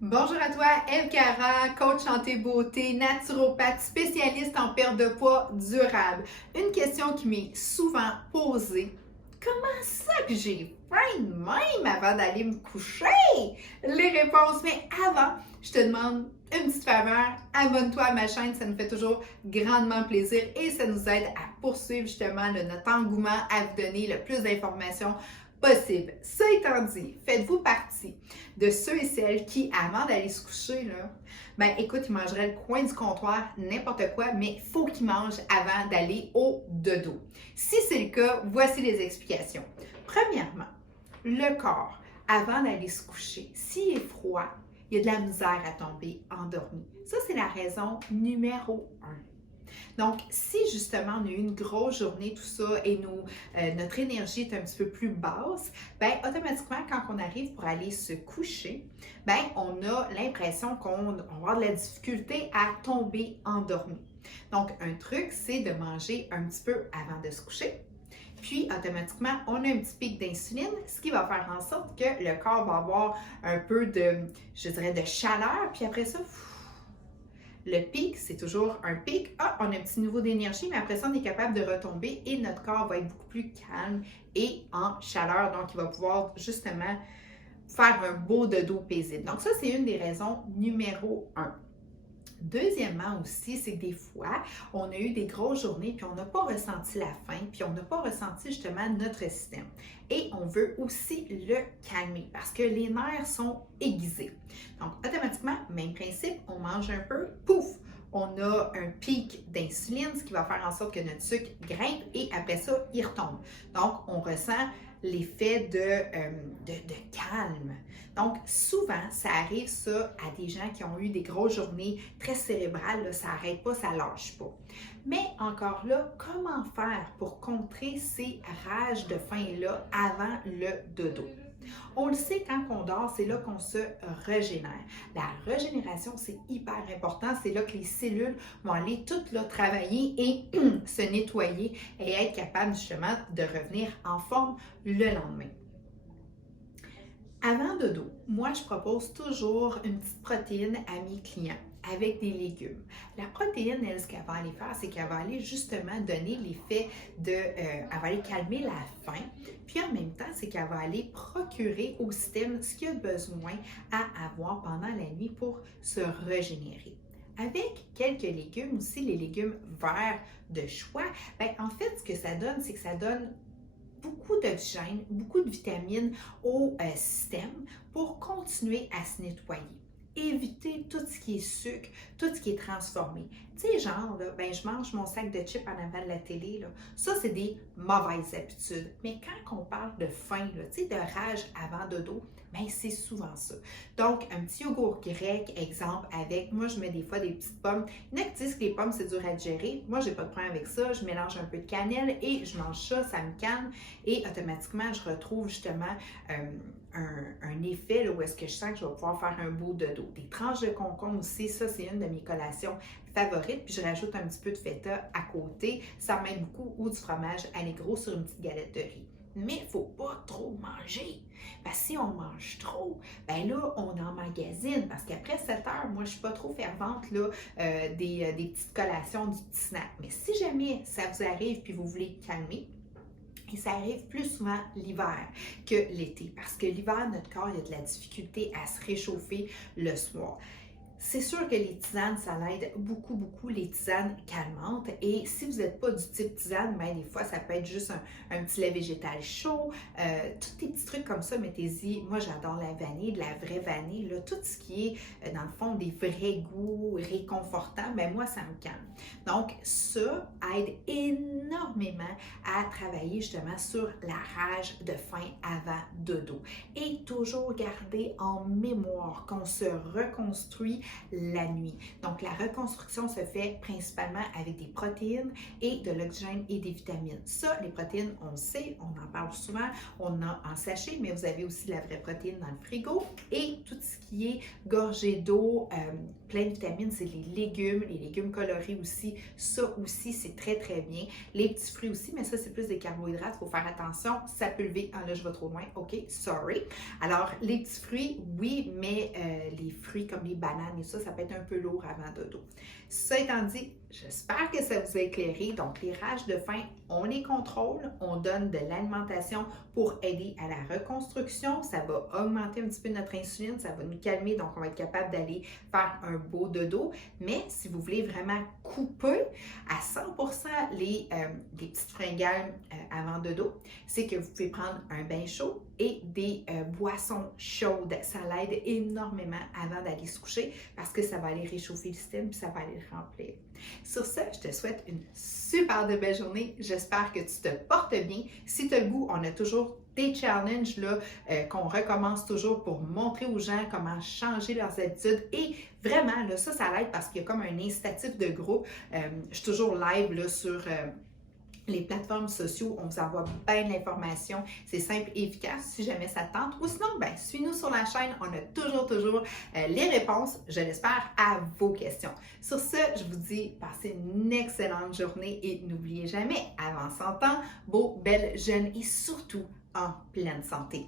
Bonjour à toi, Eve Cara, coach santé beauté, naturopathe, spécialiste en perte de poids durable. Une question qui m'est souvent posée: comment ça que j'ai faim de même avant d'aller me coucher? Les réponses, mais avant, je te demande une petite faveur, abonne-toi à ma chaîne, ça nous fait toujours grandement plaisir et ça nous aide à poursuivre justement notre engouement à vous donner le plus d'informations possible. Ça étant dit, faites-vous partie de ceux et celles qui, avant d'aller se coucher, là, ben écoute, ils mangeraient le coin du comptoir, n'importe quoi, mais il faut qu'ils mangent avant d'aller au dodo. Si c'est le cas, voici les explications. Premièrement, le corps, avant d'aller se coucher, s'il est froid, il y a de la misère à tomber endormi. Ça, c'est la raison numéro un. Donc, si justement on a eu une grosse journée, tout ça, et notre énergie est un petit peu plus basse, bien, automatiquement, quand on arrive pour aller se coucher, bien, on a l'impression qu'on va avoir de la difficulté à tomber endormi. Donc, un truc, c'est de manger un petit peu avant de se coucher. Puis, automatiquement, on a un petit pic d'insuline, ce qui va faire en sorte que le corps va avoir un peu de, je dirais, de chaleur. Puis après ça, le pic, c'est toujours un pic. Ah, on a un petit niveau d'énergie, mais après ça, on est capable de retomber et notre corps va être beaucoup plus calme et en chaleur. Donc, il va pouvoir justement faire un beau dodo paisible. Donc, ça, c'est une des raisons numéro un. Deuxièmement aussi, c'est que des fois, on a eu des grosses journées puis on n'a pas ressenti la faim, puis on n'a pas ressenti justement notre système. Et on veut aussi le calmer parce que les nerfs sont aiguisés. Donc, automatiquement, même principe, on mange un peu, pouf! On a un pic d'insuline, ce qui va faire en sorte que notre sucre grimpe et après ça, il retombe. Donc, on ressent l'effet de calme. Donc, souvent, ça arrive ça à des gens qui ont eu des grosses journées très cérébrales, là, ça n'arrête pas, ça ne lâche pas. Mais encore là, comment faire pour contrer ces rages de faim-là avant le dodo? On le sait, quand on dort, c'est là qu'on se régénère. La régénération, c'est hyper important. C'est là que les cellules vont aller toutes là, travailler et se nettoyer et être capables justement de revenir en forme le lendemain. Avant dodo, moi, je propose toujours une petite protéine à mes clients avec des légumes. La protéine, elle, ce qu'elle va aller faire, c'est qu'elle va aller justement donner l'effet elle va aller calmer la faim, puis en même temps, c'est qu'elle va aller procurer au système ce qu'il a besoin à avoir pendant la nuit pour se régénérer. Avec quelques légumes aussi, les légumes verts de choix, bien, en fait, ce que ça donne, c'est que ça donne beaucoup d'oxygène, beaucoup de vitamines au système pour continuer à se nettoyer. Éviter tout ce qui est sucre, tout ce qui est transformé. Tu sais, genre, là, ben, je mange mon sac de chips en avant de la télé, là. Ça, c'est des mauvaises habitudes. Mais quand on parle de faim, là, tu sais, de rage avant dodo, ben, c'est souvent ça. Donc, un petit yogourt grec, exemple, avec, moi, je mets des fois des petites pommes. Il y en a qui disent que les pommes, c'est dur à digérer. Moi, j'ai pas de problème avec ça. Je mélange un peu de cannelle et je mange ça, ça me calme. Et automatiquement, je retrouve justement un effet là, où est-ce que je sens que je vais pouvoir faire un beau dodo. Des tranches de concombre aussi, ça, c'est une de mes collations favorites. Puis je rajoute un petit peu de feta à côté. Ça m'aide beaucoup. Ou du fromage allégro sur une petite galette de riz. Mais il ne faut pas trop manger. Parce que si on mange trop, ben là, on emmagasine. Parce qu'après 7 heures, moi, je ne suis pas trop fervente là, des petites collations, du petit snack. Mais si jamais ça vous arrive puis vous voulez calmer, et ça arrive plus souvent l'hiver que l'été. Parce que l'hiver, notre corps, il a de la difficulté à se réchauffer le soir. C'est sûr que les tisanes, ça l'aide beaucoup, beaucoup, les tisanes calmantes. Et si vous n'êtes pas du type tisane, ben, des fois, ça peut être juste un petit lait végétal chaud. Tous des petits trucs comme ça, mettez-y. Moi, j'adore la vanille, de la vraie vanille. Là, tout ce qui est, dans le fond, des vrais goûts réconfortants, ben moi, ça me calme. Donc, ça aide énormément à travailler justement sur la rage de faim avant dodo. Et toujours garder en mémoire qu'on se reconstruit la nuit. Donc, la reconstruction se fait principalement avec des protéines et de l'oxygène et des vitamines. Ça, les protéines, on le sait, on en parle souvent, on en a en sachet, mais vous avez aussi la vraie protéine dans le frigo et tout ce qui est gorgé d'eau, plein de vitamines, c'est les légumes colorés aussi. Ça aussi, c'est très, très bien. Les petits fruits aussi, mais ça, c'est plus des carbohydrates. Il faut faire attention. Ça peut lever. Ah là, je vais trop loin. OK, sorry. Alors, les petits fruits, oui, mais les fruits comme les bananes et ça peut être un peu lourd avant dodo. Ça étant dit, j'espère que ça vous a éclairé. Donc, les rages de faim, on les contrôle. On donne de l'alimentation pour aider à la reconstruction. Ça va augmenter un petit peu notre insuline. Ça va nous calmer. Donc, on va être capable d'aller faire un beau dodo. Mais si vous voulez vraiment couper à 100% les petites fringales avant dodo, c'est que vous pouvez prendre un bain chaud et des boissons chaudes. Ça l'aide énormément avant d'aller se coucher parce que ça va aller réchauffer le système et ça va aller le remplir. Sur ce, je te souhaite une super de belle journée. J'espère que tu te portes bien. Si tu as le goût, on a toujours des challenges là, qu'on recommence toujours pour montrer aux gens comment changer leurs habitudes. Et vraiment, là, ça l'aide parce qu'il y a comme un incitatif de groupe. Je suis toujours live là, sur les plateformes sociaux, on vous envoie bien de l'information. C'est simple et efficace si jamais ça te tente. Ou sinon, ben, suis-nous sur la chaîne. On a toujours les réponses, je l'espère, à vos questions. Sur ce, je vous dis, passez une excellente journée et n'oubliez jamais, avance en temps, beau, belle, jeune et surtout en pleine santé.